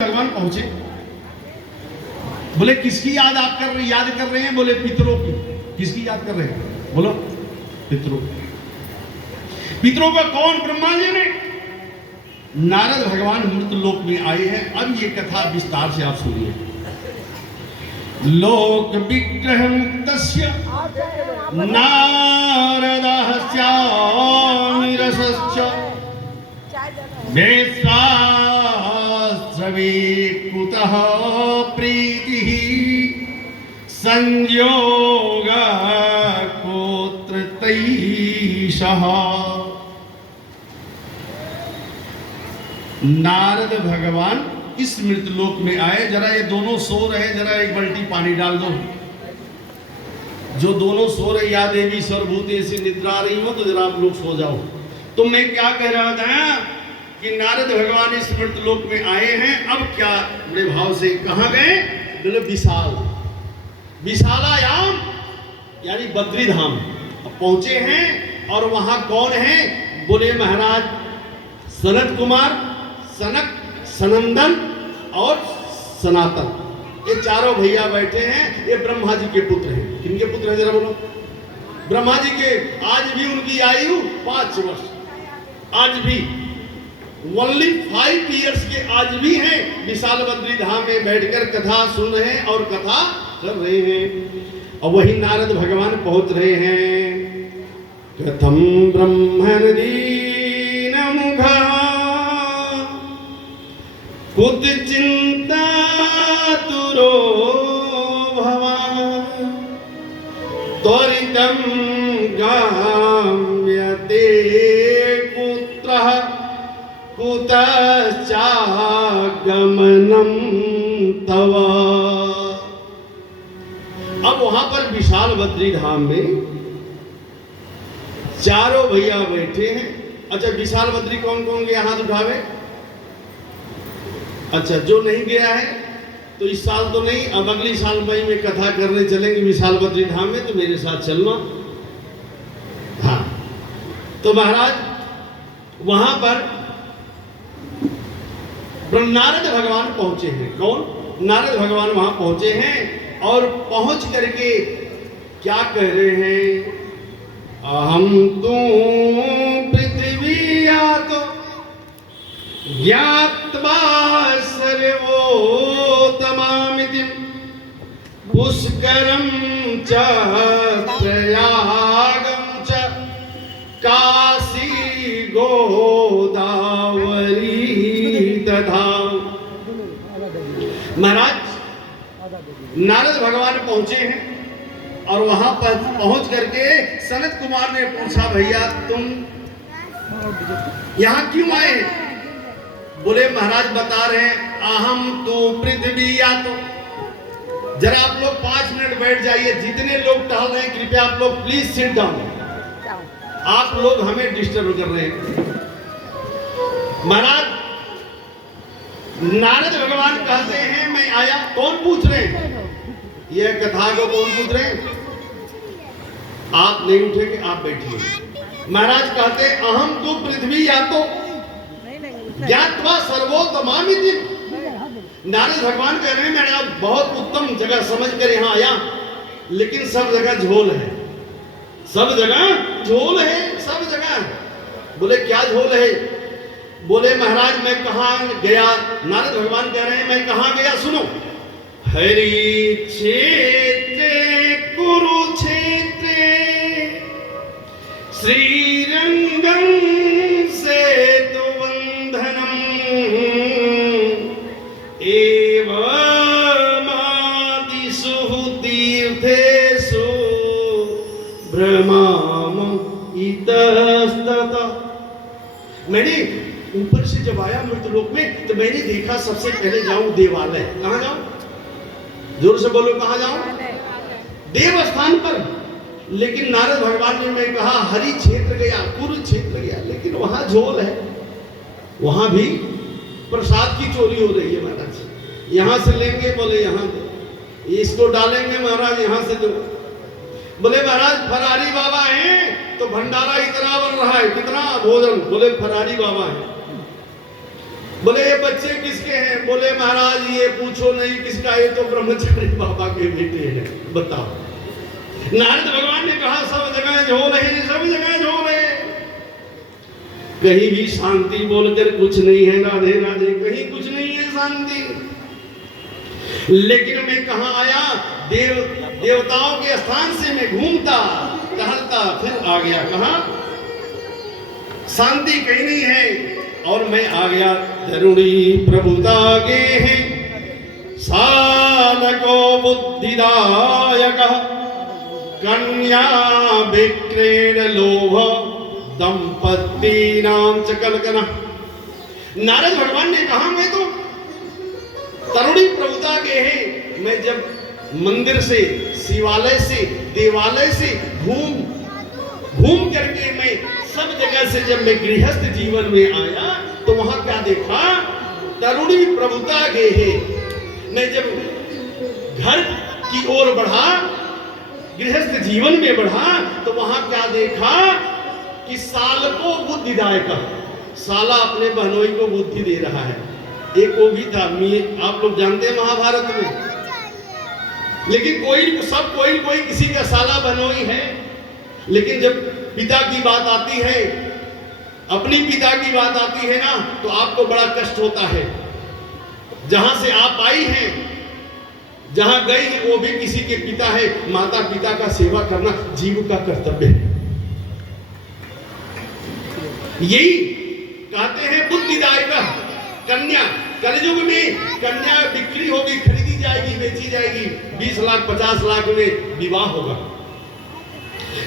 भगवान पहुंचे। बोले किसकी याद कर रहे हैं? बोले पितरों की। किसकी याद कर रहे हैं? बोलो पितरों। पितरों का कौन? ब्रह्मा जी ने। नारद भगवान मृत लोक में आए हैं। अब ये कथा विस्तार से आप सुनिए। लोक विग्रह मुक्तस्य नारदः स्यामिरसश्च वेत्स्रास्रवे कुतः प्रीतिः संयोग कोत्र तैषः। नारद भगवान इस मृतलोक में आए। जरा ये दोनों सो रहे, जरा एक बाल्टी पानी डाल दो। जो दोनों सो रहे, या देवी सर्वभूत ऐसी निद्रा आ रही हो तो जरा आप लोग सो जाओ। तो मैं क्या कह रहा था कि नारद भगवान इस मृतलोक में आए हैं। अब क्या बड़े भाव से कहाँ गए? बोले विशाल, विशालायाम यानी बद्री धाम पहुंचे हैं। और वहां कौन है? बोले महाराज सनत कुमार, सनक, सनंदन और सनातन, ये चारों भैया बैठे हैं। ये ब्रह्मा जी के पुत्र हैं। किनके पुत्र हैं जरा बोलो? ब्रह्मा जी के। आज भी उनकी आयु 5 वर्ष, आज भी ओनली 5 इयर्स के आज भी हैं। विशाल बद्री धाम में बैठकर कथा सुन रहे हैं और कथा कर रहे हैं। और वही नारद भगवान पहुंच रहे हैं। कथम ब्रह्मणदीन मुखा कुत चिंता तुरो भवान त्वरितं गाम्यते पुत्रः कुतश्चागमनं तव। अब वहां पर विशाल बद्री धाम में चारों भैया बैठे हैं। अच्छा, विशाल बद्री कौन कौन गया? हाथ उठावे। अच्छा, जो नहीं गया है तो इस साल तो नहीं, अब अगली साल मई में कथा करने चलेंगे विशाल बद्री धाम में, तो मेरे साथ चलना। हाँ, तो महाराज वहां पर नारद भगवान पहुंचे हैं। कौन? नारद भगवान वहां पहुंचे हैं। और पहुंच करके क्या कह रहे हैं? अहम तू पृथ्वी यातो ज्ञात्वा सर्वोत्तमामिति पुष्करं च प्रयागं च काशी गोदावरी तथा। महाराज नारद भगवान पहुंचे हैं और वहां पर पहुंच करके सनत कुमार ने पूछा, भैया तुम यहां क्यों आए? बोले महाराज बता रहे हैं, अहम तो पृथ्वी या तो। जरा आप लोग 5 मिनट बैठ जाइए। जितने लोग टहल रहे हैं कृपया आप लोग प्लीज सिट डाउन। आप लोग हमें डिस्टर्ब कर रहे हैं। महाराज नारद भगवान कहते हैं मैं आया। कौन पूछ रहे हैं? यह कथा को कौन पूछ रहे हैं? आप नहीं उठेंगे, आप बैठिए। महाराज कहते हैं अहम तो पृथ्वी या तो ज्ञात्वा सर्वोत्तमामिति। नारद भगवान कह रहे हैं मैंने अब बहुत उत्तम जगह समझकर यहाँ आया, लेकिन सब जगह झोल है, सब जगह झोल है, सब जगह। बोले क्या झोल है? बोले महाराज मैं कहाँ गया? नारद भगवान कह रहे हैं मैं कहाँ गया? सुनो। हरि क्षेत्रे कुरुक्षेत्रे श्रीरंगं सेतुबंधनम् एवमादिषु तीर्थेषु भ्रमाम इतस्ततः। मैंने ऊपर से जब आया मृतलोक में तो मैंने देखा सबसे पहले जाऊं देवालय। कहां जाऊं? जोर से बोलो, कहां जाऊं? देव स्थान पर। लेकिन नारद भगवान ने मैं कहा हरि क्षेत्र गया, कुरुक्षेत्र गया, लेकिन वहां झोल है, वहां भी प्रसाद की चोरी हो रही है महाराज। यहां से लेंगे, बोले यहां दो, इसको डालेंगे महाराज यहां से दो। बोले महाराज फरारी बाबा हैं तो भंडारा इतना बन रहा है, कितना भोजन। बोले फरारी बाबा है। बोले ये बच्चे किसके हैं? बोले महाराज ये पूछो नहीं किसका, ये तो ब्रह्मचारी बाबा के बेटे हैं। बताओ। नारद भगवान ने कहा सब जगह झोल है, सब जगह झोल है, कहीं भी शांति बोलकर कुछ नहीं है। राधे राधे, कहीं कुछ नहीं है शांति। लेकिन मैं कहां आया? देवताओं के स्थान से मैं घूमता टहलता फिर आ गया। कहां? शांति कहीं नहीं है। और मैं आ गया तरुणी प्रभुता गे हैं, साधको बुद्धिदायक कन्या विक्रेण लोभ दंपति नाम चकलकना। नारद भगवान ने कहा मैं तो तरुणी प्रभुता गे हैं। मैं जब मंदिर से, शिवालय से, देवालय से घूम करके मैं सब जगह से जब मैं गृहस्थ जीवन में आया तो वहां क्या देखा? तरुणी प्रभुता गे है। मैं जब घर की ओर बढ़ा, गृहस्थ जीवन में बढ़ा तो वहां क्या देखा कि साल को बुद्धिदायक, साला अपने बहनोई को बुद्धि दे रहा है। एक वो भी था, आप लोग जानते हैं महाभारत में, लेकिन कोई किसी का साला बहनोई है। लेकिन जब पिता की बात आती है, अपनी पिता की बात आती है ना, तो आपको बड़ा कष्ट होता है। जहां से आप आई हैं, जहां गई है, वो भी किसी के पिता है। माता पिता का सेवा करना जीव का कर्तव्य है। यही कहते हैं बुद्धिदायक कन्या। कलयुग में कन्या बिक्री होगी, खरीदी जाएगी, बेची जाएगी। 20 लाख 50 लाख में विवाह होगा।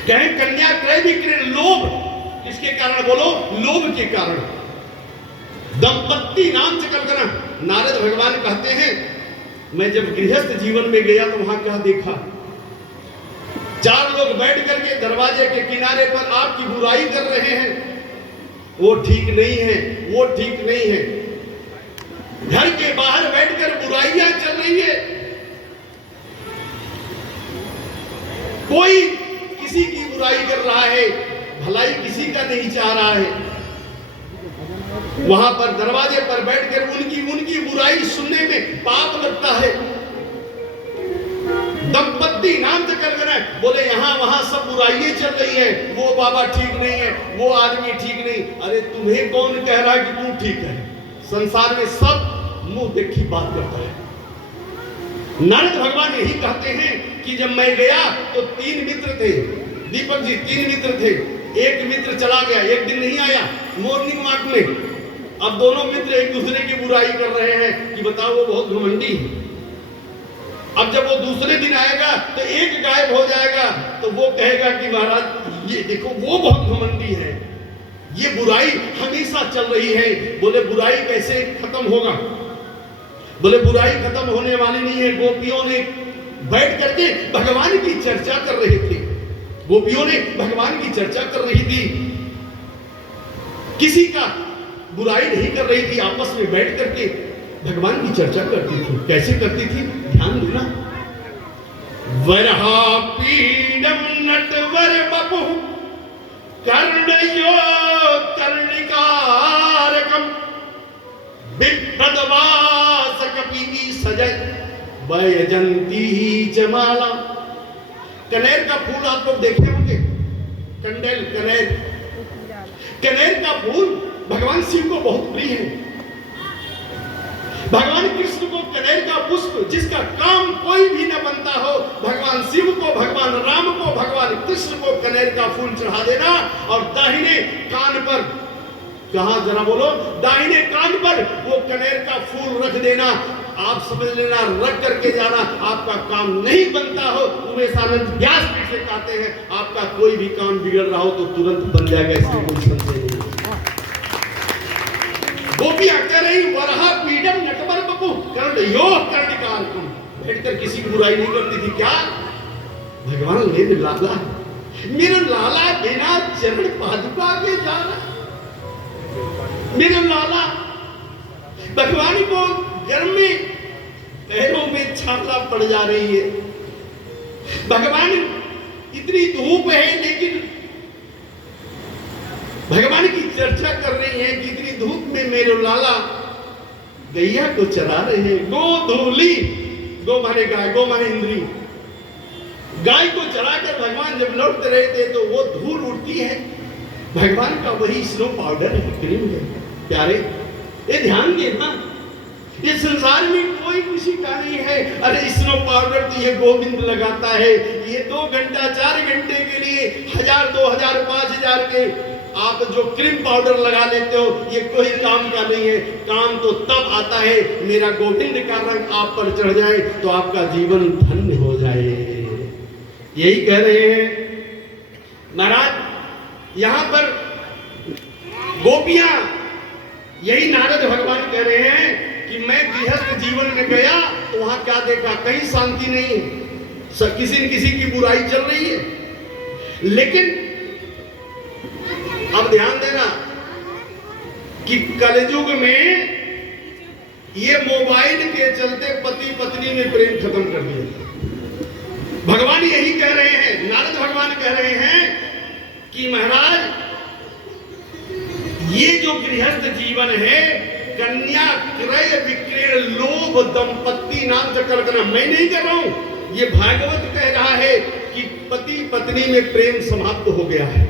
कहे कन्या क्रय विक्रय, लोभ किसके कारण? बोलो, लोभ के कारण। दंपत्ति नाम चकलकना। नारद भगवान कहते हैं मैं जब गृहस्थ जीवन में गया तो वहां क्या देखा? 4 लोग बैठ करके दरवाजे के किनारे पर आपकी बुराई कर रहे हैं। वो ठीक नहीं है, वो ठीक नहीं है। घर के बाहर बैठकर बुराइयां चल रही है। कोई किसी की बुराई कर रहा है, भलाई किसी का नहीं चाह रहा है। वहां पर दरवाजे पर बैठकर उनकी बुराई सुनने में पाप लगता है। दंपत्ति नाम चकलकना। बोले यहां वहां सब बुराइयां चल रही है, वो बाबा ठीक नहीं है, वो आदमी ठीक नहीं। अरे तुम्हें कौन कह रहा है कि तू ठीक है? संसार में सब मुंह देखी बात करता है। नारद भगवान यही कहते हैं कि जब मैं गया तो 3 मित्र थे। दीपक जी 3 मित्र थे। एक मित्र चला गया, एक दिन नहीं आया मॉर्निंग वॉक में। अब दोनों मित्र एक दूसरे की बुराई कर रहे हैं कि बताओ वो बहुत घमंडी है। अब जब वो दूसरे दिन आएगा तो एक गायब हो जाएगा, तो वो कहेगा कि महाराज ये देखो वो बहुत घमंडी है, ये बुराई हमेशा चल रही है। बोले बुराई कैसे खत्म होगा? बोले बुराई खत्म होने वाली नहीं है। गोपियों ने बैठ करके भगवान की चर्चा कर रहे थे। गोपियों ने भगवान की चर्चा कर रही थी, किसी का बुराई नहीं कर रही थी। आपस में बैठ करके भगवान की चर्चा करती थी। कैसे करती थी? ध्यान देना। वरहा पीडम नटवर बपु कर्णयो कर्णिकारकम विप्रदवास कपि सजय वयजंती जमाला। कनेर का फूल आप लोग देखे होंगे, कंडेल कनेर। कनेर का फूल भगवान शिव को बहुत प्रिय है। भगवान कृष्ण को कनेर का पुष्प, जिसका काम कोई भी न बनता हो, भगवान शिव को, भगवान राम को, भगवान कृष्ण को कनेर का फूल चढ़ा देना और दाहिने कान पर, कहा जरा बोलो, दाहिने कान पर वो कनेर का फूल रख देना। आप समझ लेना, रख करके जाना, आपका काम नहीं बनता हो। उमेश आनंद व्यास से कहते हैं आपका कोई भी काम बिगड़ रहा हो तो तुरंत बन जाएगा, इसमें कोई संदेह नहीं। गोपियां कह रही वरहा पीडम नटवर बपु कर्णयो कर्णिकारकम। बैठकर किसी की बुराई नहीं करती थी। क्या? भगवान मेरे लाला बिना चरण पादुका के जा रहा। मेरा लाला भगवान को गर्म में पैरों में छाला पड़ जा रही है। भगवान इतनी धूप है, लेकिन भगवान की चर्चा कर रही है कि इतनी धूप में मेरे लाला गैया को चरा रहे, गोधूली, गो माने गाय, गो माने इंद्री। गाय को चराकर भगवान जब लौटते रहे थे तो वो धूल उड़ती है, भगवान का वही स्नो पाउडर है, क्रीम है। प्यारे, ये ध्यान देना, ये संसार में कोई किसी का नहीं है। अरे स्नो पाउडर तो ये गोविंद लगाता है, ये 2 घंटा 4 घंटे के लिए 1000 2000 5000 के आप जो क्रीम पाउडर लगा लेते हो, ये कोई काम का नहीं है। काम तो तब आता है मेरा गोविंद का रंग आप पर चढ़ जाए तो आपका जीवन धन्य हो जाए। यही कह रहे हैं महाराज। यहां पर गोपियां, यही नारद भगवान कह रहे हैं कि मैं गृहस्थ जीवन में गया तो वहां क्या देखा, कहीं शांति नहीं है, किसी न किसी की बुराई चल रही है। लेकिन अब ध्यान देना कि कलयुग में ये मोबाइल के चलते पति पत्नी में प्रेम खत्म कर दिया। भगवान यही कह रहे हैं, नारद भगवान कह रहे हैं कि महाराज ये जो गृहस्थ जीवन है, कन्या क्रय विक्रय लोभ दंपत्ति नाम से कल्पना मैं नहीं कर रहा हूं, ये भागवत कह रहा है कि पति पत्नी में प्रेम समाप्त हो गया है।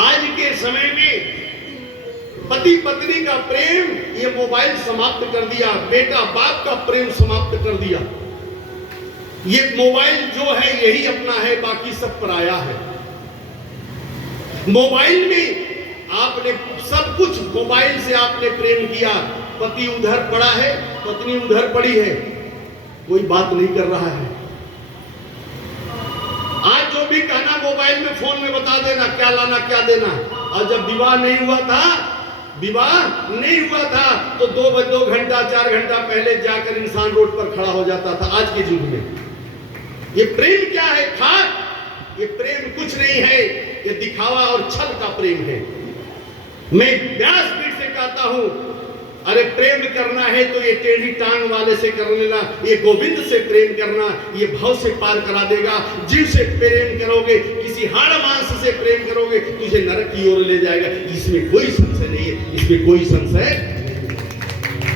आज के समय में पति पत्नी का प्रेम ये मोबाइल समाप्त कर दिया, बेटा बाप का प्रेम समाप्त कर दिया। ये मोबाइल जो है यही अपना है, बाकी सब पराया है। मोबाइल में आपने सब कुछ, मोबाइल से आपने प्रेम किया, पति उधर पड़ा है, पत्नी उधर पड़ी है, कोई बात नहीं कर रहा है। आज जो भी कहना मोबाइल में फोन में बता देना, क्या लाना क्या देना। और जब विवाह नहीं हुआ था तो 2 घंटा 4 घंटा पहले जाकर इंसान रोड पर खड़ा हो जाता था। आज के युग में ये प्रेम क्या है? खाक, ये प्रेम कुछ नहीं है, ये दिखावा और छल का प्रेम है। मैं व्यासपीठ से कहता हूं, अरे प्रेम करना है तो ये टेढ़ी टांग वाले से कर लेना, ये गोविंद से प्रेम करना, ये भव से पार करा देगा। जीव से प्रेम करोगे, किसी हाड़ मांस से प्रेम करोगे, तुझे नरक की ओर ले जाएगा। इसमें कोई संशय नहीं है, इसमें कोई संशय